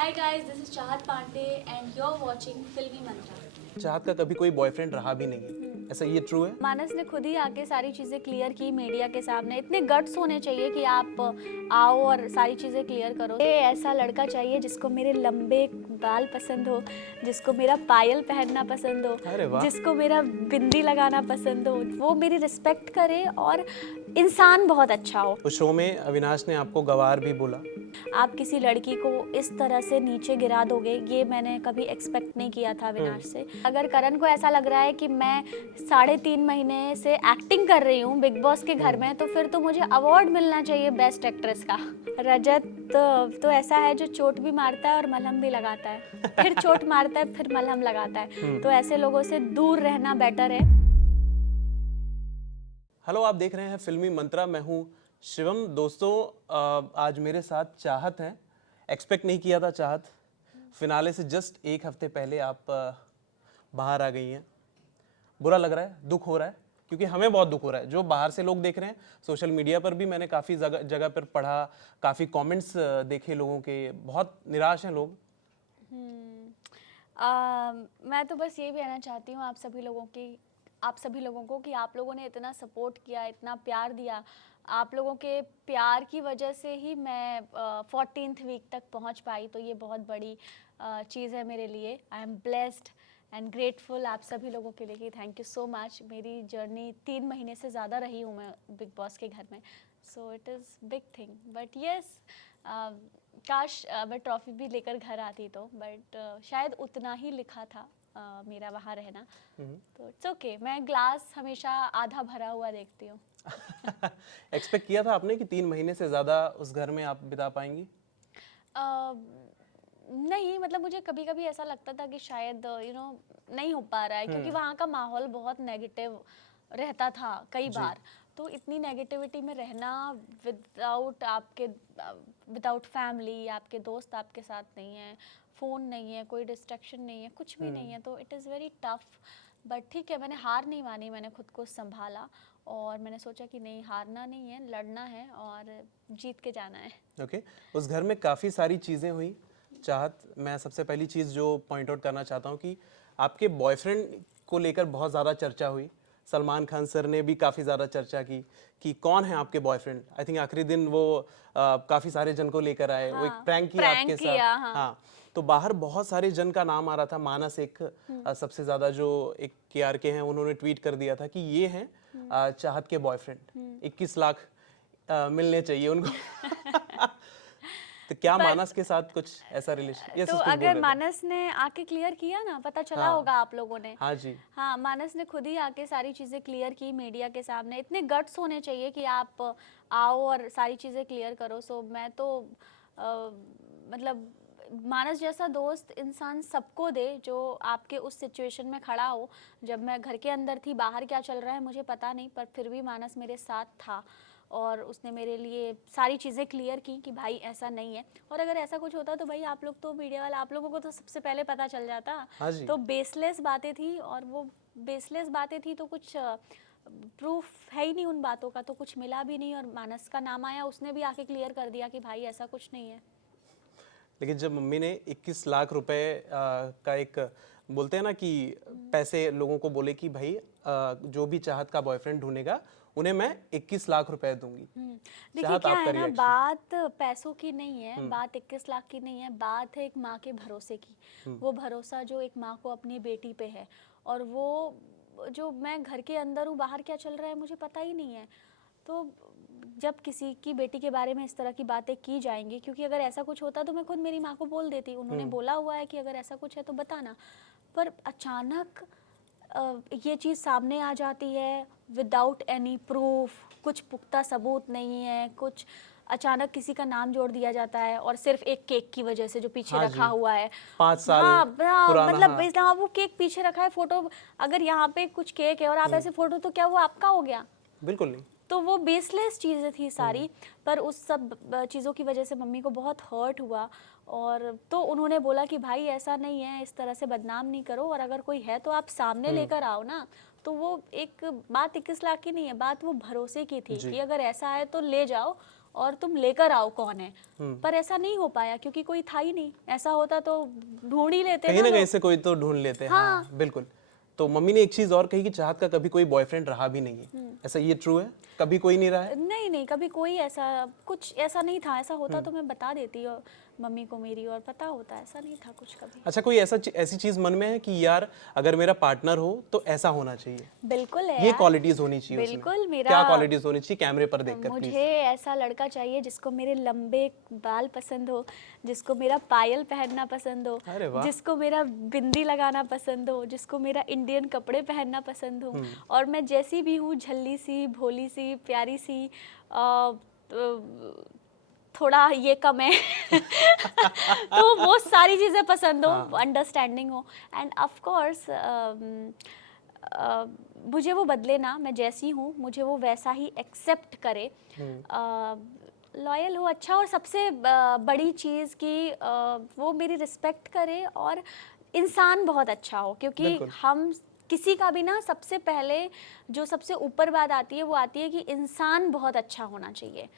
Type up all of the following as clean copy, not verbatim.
Hi guys, this is Chahat Pandey and you're watching Filmy Mantra. चाहत का कभी कोई बॉयफ्रेंड रहा भी नहीं है, ऐसा ये ट्रू है? मानस ने खुद ही आके सारी चीज़ें क्लियर की मीडिया के सामने। इतने गट्स होने चाहिए कि आप आओ और सारी चीज़ें क्लियर करो। ये ऐसा लड़का चाहिए जिसको मेरे लंबे बाल पसंद हो, जिसको मेरा पायल पहनना पसंद अरे हो, वाह। जिसको मेरा बिंदी लगाना पसंद हो, वो मेरी रिस्पेक्ट करे और इंसान बहुत अच्छा हो। उस शो में अविनाश ने आपको गवार भी बोला। आप किसी लड़की को इस तरह से नीचे गिरा दोगे, ये मैंने कभी एक्सपेक्ट नहीं किया था अविनाश से। अगर करण को ऐसा लग रहा है कि मैं 3.5 महीने से एक्टिंग कर रही हूँ बिग बॉस के घर में, तो फिर तो मुझे अवार्ड मिलना चाहिए बेस्ट एक्ट्रेस का। रजत तो ऐसा है जो चोट भी मारता है और मलहम भी लगाता है, फिर चोट मारता है फिर मलहम लगाता है। तो ऐसे लोगों से दूर रहना बेटर है। हेलो, आप देख रहे हैं फिल्मी मंत्रा। मैं हूँ शिवम। दोस्तों, आज मेरे साथ चाहत हैं। एक्सपेक्ट नहीं किया था चाहत। फिनाले से जस्ट एक हफ्ते पहले आप बाहर आ गई हैं। बुरा लग रहा है, दुख हो रहा है, क्योंकि हमें बहुत दुख हो रहा है। जो बाहर से लोग देख रहे हैं, सोशल मीडिया पर भी मैंने काफ़ी जगह पर पढ़ा, काफ़ी कमेंट्स देखे लोगों के, बहुत निराश हैं लोग। मैं तो बस ये कहना चाहती हूँ आप सभी लोगों को कि आप लोगों ने इतना सपोर्ट किया, इतना प्यार दिया। आप लोगों के प्यार की वजह से ही मैं 14th वीक तक पहुंच पाई, तो ये बहुत बड़ी चीज़ है मेरे लिए। I am blessed and grateful आप सभी लोगों के लिए कि थैंक यू सो मच। मेरी जर्नी 3 महीने से ज़्यादा रही हूँ मैं बिग बॉस के घर में, so it is big thing. But yes, काश मैं ट्रॉफी भी लेकर घर आती तो, बट शायद उतना ही लिखा था मेरा वहाँ रहना। तो इट्स ओके, मैं ग्लास हमेशा आधा भरा हुआ देखती हूँ। एक्सपेक्ट किया था आपने कि 3 महीने से ज़्यादा उस घर में आप बिता पाएंगी? नहीं, मतलब मुझे कभी कभी ऐसा लगता था कि शायद नहीं हो पा रहा है, क्योंकि वहाँ का माहौल बहुत नेगेटिव रहता था कई बार। तो इतनी नेगेटिविटी में रहना विदाउट फैमिली, आपके दोस्त आपके साथ नहीं है, फ़ोन नहीं है, कोई डिस्ट्रैक्शन नहीं है, कुछ भी नहीं है, तो it is very tough. But ठीक है, मैंने हार नहीं मानी, मैंने खुद को संभाला और मैंने सोचा कि नहीं, हारना नहीं है, लड़ना है और जीत के जाना है। ओके। उस घर में काफ़ी सारी चीज़ें हुई। चाहत, मैं सबसे पहली चीज़ जो पॉइंट आउट करना चाहता हूँ कि आपके बॉयफ्रेंड को लेकर बहुत ज़्यादा चर्चा हुई। सलमान खान सर ने भी काफ़ी ज़्यादा चर्चा की कि कौन है आपके बॉयफ्रेंड। आई थिंक आखिरी दिन वो काफ़ी सारे जन को लेकर आए। वो एक प्रैंक किया आपके साथ। हाँ, तो बाहर बहुत सारे जन का नाम आ रहा था। मानस एक सबसे ज़्यादा जो एक KRK हैं, उन्होंने ट्वीट कर दिया था कि ये हैं चाहत के बॉयफ्रेंड, 21 लाख मिलने चाहिए उनको। तो क्या मानस के साथ कुछ ऐसा रिलेशन? तो अगर मानस ने आके क्लियर किया ना, पता चला होगा आप लोगों ने। हाँ जी। हाँ, मानस ने खुद ही आके सारी चीज़ें क्लियर की मीडिया के सामने। इतने गट्स होने चाहिए कि आप आओ और सारी चीज़ें क्लियर करो। सो मैं तो मतलब मानस जैसा दोस्त इंसान सबको दे जो आपके उस सिचुएशन में खड़ा हो। जब मैं घर के अंदर थी, बाहर क्या चल रहा है मुझे पता नहीं, पर फिर भी मानस मेरे साथ था और उसने मेरे लिए सारी चीज़ें क्लियर की कि भाई ऐसा नहीं है। और अगर ऐसा कुछ होता तो भाई आप लोग तो मीडिया वाले, आप लोगों को तो सबसे पहले पता चल जाता। हाँ जी। तो बेसलेस बातें थी, और वो बेसलेस बातें थी तो कुछ प्रूफ है ही नहीं उन बातों का, तो कुछ मिला भी नहीं। और मानस का नाम आया, उसने भी आके क्लियर कर दिया कि भाई ऐसा कुछ नहीं है। लेकिन जब मम्मी ने 21 लाख रुपए का एक, बोलते हैं ना कि पैसे लोगों को बोले कि भाई जो भी चाहत का बॉयफ्रेंड ढूंढेगा उन्हें मैं 21 लाख रुपए दूंगी। देखिए क्या है ना, बात पैसों की नहीं है, बात 21 लाख की नहीं है, बात है एक माँ के भरोसे की। वो भरोसा जो एक माँ को अपनी बेटी पे है, और वो जो मैं घर के अंदर हूँ, बाहर क्या चल रहा है मुझे पता ही नहीं है। तो जब किसी की बेटी के बारे में इस तरह की बातें की जाएंगी, क्योंकि अगर ऐसा कुछ होता तो मैं खुद मेरी माँ को बोल देती, उन्होंने बोला हुआ है कि अगर ऐसा कुछ है तो बताना। पर अचानक ये चीज़ सामने आ जाती है विदाउट एनी प्रूफ, कुछ पुख्ता सबूत नहीं है, कुछ अचानक किसी का नाम जोड़ दिया जाता है, और सिर्फ एक केक की वजह से जो पीछे रखा हुआ है 5 साल पुराना। मतलब हाँ, वो केक पीछे रखा है, फोटो अगर यहाँ पे कुछ केक है और आप ऐसे फोटो, तो क्या वो आपका हो गया? बिल्कुल नहीं। तो वो बेसलेस चीज़ें थी सारी। पर उस सब चीज़ों की वजह से मम्मी को बहुत हर्ट हुआ, और तो उन्होंने बोला कि भाई ऐसा नहीं है, इस तरह से बदनाम नहीं करो, और अगर कोई है तो आप सामने लेकर आओ ना। तो वो एक बात 21 लाख की नहीं है, बात वो भरोसे की थी कि अगर ऐसा है तो ले जाओ और तुम लेकर आओ कौन है। पर ऐसा नहीं हो पाया क्योंकि कोई था ही नहीं। ऐसा होता तो ढूंढ ही लेते कहीं ना लोग। कहीं से कोई तो ढूंढ लेते हैं। हाँ बिल्कुल। तो मम्मी ने एक चीज और कही कि चाहत का कभी कोई बॉयफ्रेंड रहा भी नहीं है, ऐसा ये ट्रू है? कभी कोई नहीं रहा है? नहीं, कभी कोई ऐसा कुछ ऐसा नहीं था। ऐसा होता तो मैं बता देती और मम्मी को मेरी, और पता होता। ऐसा नहीं था कुछ कभी। अच्छा, कोई ऐसी चीज मन में है कि यार अगर मेरा पार्टनर हो तो ऐसा होना चाहिए, बिल्कुल है ये यार। क्वालिटीज होनी चाहिए उसमें? बिल्कुल। मेरा क्या क्वालिटीज होनी चाहिए कैमरे पर देखकर प्लीज? मुझे ऐसा लड़का चाहिए जिसको मेरे लंबे बाल पसंद हो, जिसको मेरा पायल पहनना पसंद हो, अरे वाह। जिसको मेरा बिंदी लगाना पसंद हो, जिसको मेरा इंडियन कपड़े पहनना पसंद हो, और मैं जैसी भी हूँ, झल्ली सी, भोली सी, प्यारी सी, थोड़ा ये कम है तो वो सारी चीज़ें पसंद हो, अंडरस्टैंडिंग हो, एंड ऑफ कोर्स मुझे वो बदले ना, मैं जैसी हूँ मुझे वो वैसा ही एक्सेप्ट करे, लॉयल हो, अच्छा, और सबसे बड़ी चीज़ कि वो मेरी रिस्पेक्ट करे और इंसान बहुत अच्छा हो। क्योंकि हम किसी का भी ना सबसे पहले जो सबसे ऊपर बात आती है वो आती है कि इंसान बहुत अच्छा होना चाहिए।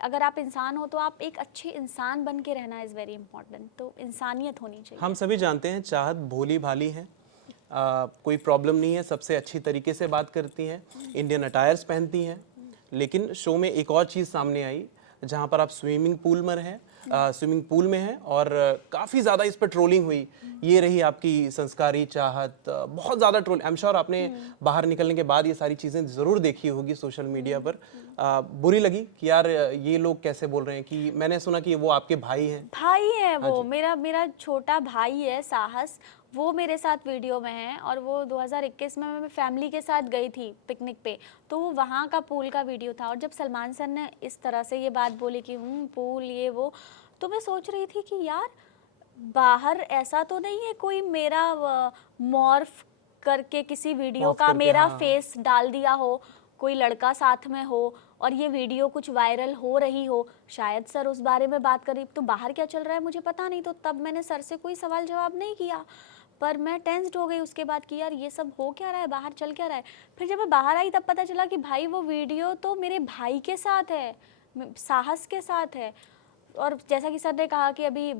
अगर आप इंसान हो तो आप एक अच्छे इंसान बन के रहना इज़ वेरी इंपॉर्टेंट। तो इंसानियत होनी चाहिए। हम सभी जानते हैं चाहत भोली भाली है, कोई प्रॉब्लम नहीं है, सबसे अच्छी तरीके से बात करती हैं, इंडियन अटायर्स पहनती हैं। लेकिन शो में एक और चीज़ सामने आई जहाँ पर आप स्विमिंग पूल में हैं और काफ़ी ज़्यादा इस पर ट्रोलिंग हुई। ये रही आपकी संस्कारी चाहत, बहुत ज़्यादा ट्रोल। आई एम श्योर आपने बाहर निकलने के बाद ये सारी चीज़ें ज़रूर देखी होगी सोशल मीडिया पर। बुरी लगी कि यार ये लोग कैसे बोल रहे हैं, कि मैंने सुना कि वो आपके भाई हैं। भाई है वो, मेरा छोटा भाई है साहस, वो मेरे साथ वीडियो में है। और वो 2021 में मैं फैमिली के साथ गई थी पिकनिक पे, तो वो वहाँ का पूल का वीडियो था। और जब सलमान सर ने इस तरह से ये बात बोली कि पूल ये वो, तो मैं सोच रही थी कि यार बाहर ऐसा तो नहीं है कोई मेरा मॉर्फ करके किसी वीडियो का मेरा फेस डाल दिया हो, कोई लड़का साथ में हो और ये वीडियो कुछ वायरल हो रही हो, शायद सर उस बारे में बात करी। तो बाहर क्या चल रहा है मुझे पता नहीं, तो तब मैंने सर से कोई सवाल जवाब नहीं किया। पर मैं टेंस्ड हो गई उसके बाद कि यार ये सब हो क्या रहा है, बाहर चल क्या रहा है। फिर जब मैं बाहर आई तब पता चला कि भाई वो वीडियो तो मेरे भाई के साथ है, साहस के साथ है। और जैसा कि सर ने कहा कि अभी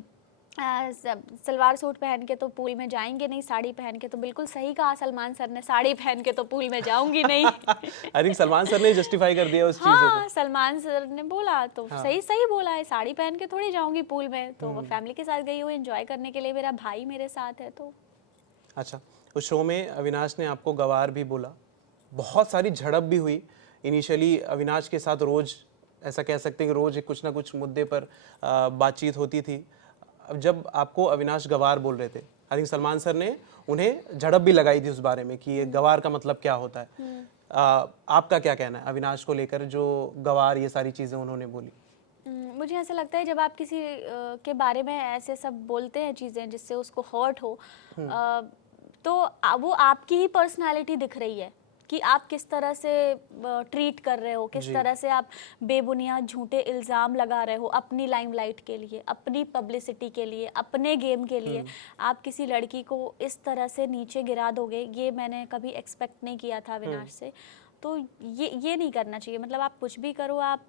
सलवार सूट पहन के तो पूल में जाएंगे नहीं, साड़ी पहन के, तो बिल्कुल सही कहा सलमान सर ने, साड़ी पहन के तो पूल में जाऊंगी नहीं। आई थिंक सलमान सर ने जस्टिफाई कर दिया उस चीज़ को। हाँ, सलमान सर ने बोला तो सही बोला है, साड़ी पहन के थोड़ी जाऊंगी पूल में, तो फैमिली के साथ गई हूँ एंजॉय करने के लिए, मेरा भाई मेरे साथ है तो। अच्छा, उस शो में अविनाश ने आपको गवार भी बोला, बहुत सारी झड़प भी हुई। इनिशियली अविनाश के साथ रोज, ऐसा कह सकते हैं कि रोज कुछ ना कुछ मुद्दे पर बातचीत होती थी। अब जब आपको अविनाश गवार बोल रहे थे, आई थिंक सलमान सर ने उन्हें झड़प भी लगाई थी उस बारे में कि ये गवार का मतलब क्या होता है। आपका क्या कहना है अविनाश को लेकर, जो गवार ये सारी चीज़ें उन्होंने बोली? मुझे ऐसा लगता है जब आप किसी के बारे में ऐसे सब बोलते हैं चीज़ें जिससे उसको हर्ट हो, तो वो आपकी ही पर्सनालिटी दिख रही है कि आप किस तरह से ट्रीट कर रहे हो, किस तरह से आप बेबुनियाद झूठे इल्ज़ाम लगा रहे हो अपनी लाइमलाइट के लिए, अपनी पब्लिसिटी के लिए, अपने गेम के लिए। आप किसी लड़की को इस तरह से नीचे गिरा दोगे, ये मैंने कभी एक्सपेक्ट नहीं किया था अविनाश से। तो ये नहीं करना चाहिए। मतलब आप कुछ भी करो, आप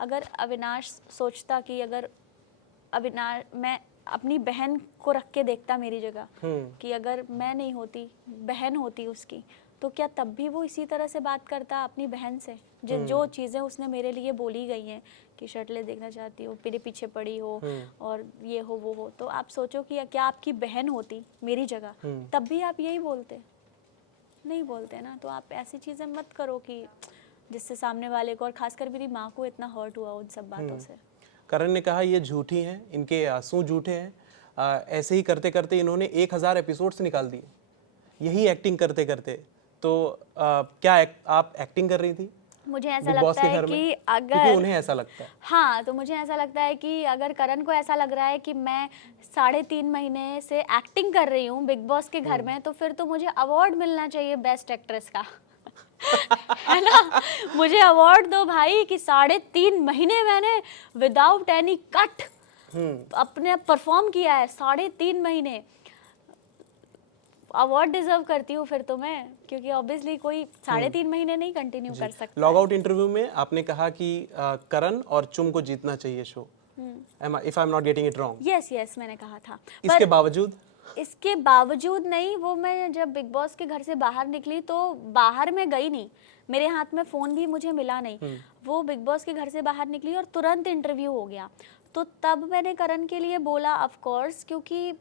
अगर अविनाश सोचता कि अगर अविनाश, मैं अपनी बहन को रख के देखता मेरी जगह, कि अगर मैं नहीं होती, बहन होती उसकी, तो क्या तब भी वो इसी तरह से बात करता अपनी बहन से? जो चीज़ें उसने मेरे लिए बोली गई हैं कि शर्टलेस देखना चाहती हो, मेरे पीछे पड़ी हो और ये हो वो हो, तो आप सोचो कि क्या आपकी बहन होती मेरी जगह, तब भी आप यही बोलते? नहीं बोलते ना। तो आप ऐसी चीज़ें मत करो कि जिससे सामने वाले को, और खासकर मेरी माँ को, इतना हर्ट हुआ उन सब बातों से। करण ने कहा ये झूठी हैं, इनके आंसू झूठे हैं। ऐसे ही करते करते इन्होंने 1000 एपिसोड्स निकाल दिए, यही एक्टिंग करते करते। तो क्या आप एक्टिंग कर रही थी? मुझे ऐसा लगता है कि अगर उन्हें ऐसा लगता है, हाँ, तो मुझे ऐसा लगता है कि अगर करण को ऐसा लग रहा है कि मैं 3.5 महीने से एक्टिंग कर रही हूँ बिग बॉस के घर में, तो फिर तो मुझे अवार्ड मिलना चाहिए बेस्ट एक्ट्रेस का। है ना, मुझे अवार्ड दो भाई कि 3.5 महीने मैंने विदाउट एनी कट अपने परफॉर्म किया है। 3.5 महीने अवार्ड डिजर्व करती हूँ फिर तो मैं, क्योंकि ऑब्वियसली कोई 3.5 महीने नहीं कंटिन्यू कर सकता। लॉग आउट इंटरव्यू में आपने कहा कि करण और चुम को जीतना चाहिए show, if I am not getting it wrong. Yes मैंने कहा था। इसके बावजूद इसके बावजूद नहीं, वो मैं जब बिग बॉस के घर से बाहर निकली तो बाहर मैं गई नहीं, मेरे हाथ में फ़ोन भी मुझे मिला नहीं। वो बिग बॉस के घर से बाहर निकली और तुरंत इंटरव्यू हो गया, तो तब मैंने करण के लिए बोला ऑफ कोर्स, क्योंकि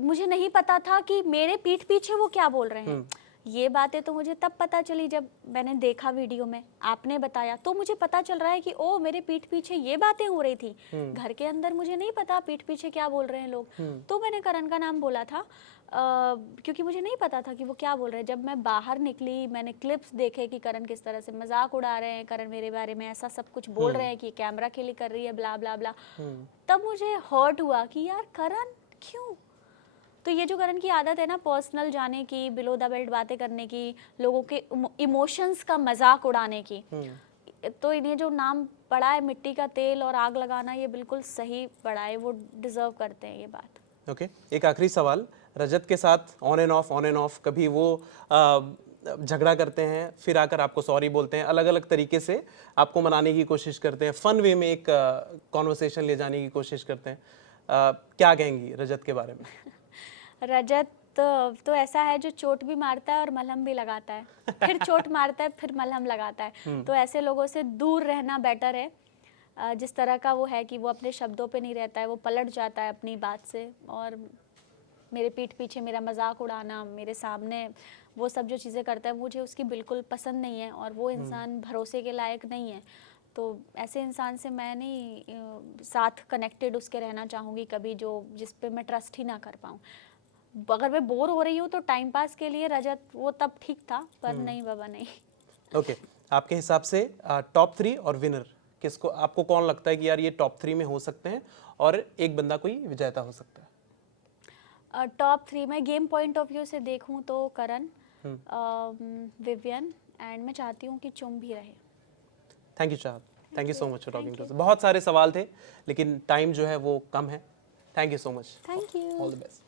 मुझे नहीं पता था कि मेरे पीठ पीछे वो क्या बोल रहे हैं। ये बातें तो मुझे तब पता चली जब मैंने देखा वीडियो में, आपने बताया तो मुझे पता चल रहा है कि ओ मेरे पीठ पीछे ये बातें हो रही थी। घर के अंदर मुझे नहीं पता पीठ पीछे क्या बोल रहे हैं लोग। तो मैंने करण का नाम बोला था क्योंकि मुझे नहीं पता था कि वो क्या बोल रहे हैं। जब मैं बाहर निकली, मैंने क्लिप्स देखे कि करण किस तरह से मजाक उड़ा रहे हैं, करण मेरे बारे में ऐसा सब कुछ बोल रहे हैं कि कैमरा के लिए कर रही है ब्ला ब्ला ब्ला, तब मुझे हर्ट हुआ कि यार करण क्यों। तो ये जो करण की आदत है ना, पर्सनल जाने की, बिलो द बेल्ट बातें करने की, लोगों के इमोशंस का मजाक उड़ाने की, तो इन्हें जो नाम पड़ा है मिट्टी का तेल और आग लगाना, ये बिल्कुल सही पड़ा है, वो डिजर्व करते हैं ये बात। ओके, एक आखिरी सवाल, रजत के साथ ऑन एंड ऑफ कभी वो झगड़ा करते हैं, फिर आकर आपको सॉरी बोलते हैं, अलग अलग तरीके से आपको मनाने की कोशिश करते हैं, फन वे में एक कॉन्वर्सेशन ले जाने की कोशिश करते हैं, क्या कहेंगी रजत के बारे में? रजत तो ऐसा है जो चोट भी मारता है और मलहम भी लगाता है, फिर चोट मारता है फिर मलहम लगाता है। तो ऐसे लोगों से दूर रहना बेटर है। जिस तरह का वो है कि वो अपने शब्दों पे नहीं रहता है, वो पलट जाता है अपनी बात से, और मेरे पीठ पीछे मेरा मजाक उड़ाना, मेरे सामने वो सब जो चीज़ें करता है, मुझे उसकी बिल्कुल पसंद नहीं है, और वो इंसान भरोसे के लायक नहीं है। तो ऐसे इंसान से मैं नहीं साथ कनेक्टेड उसके रहना चाहूँगी कभी, जो जिस पे मैं ट्रस्ट ही ना कर पाऊँ। अगर मैं बोर हो रही हूँ तो टाइम पास के लिए रजत वो तब ठीक था, पर नहीं बाबा नहीं। ओके, आपके हिसाब से टॉप 3 और विनर किसको, आपको कौन लगता है कि यार ये टॉप 3 में हो सकते हैं और एक बंदा कोई विजेता हो सकता है? टॉप 3 में गेम पॉइंट ऑफ व्यू से देखूं तो करण, विवियन, एंड मैं चाहती हूँ कि चुम भी रहे। Thank you Chahat, thank you so much for talking to us. बहुत सारे सवाल थे लेकिन टाइम जो है वो कम है। Thank you so much, thank you. All the best.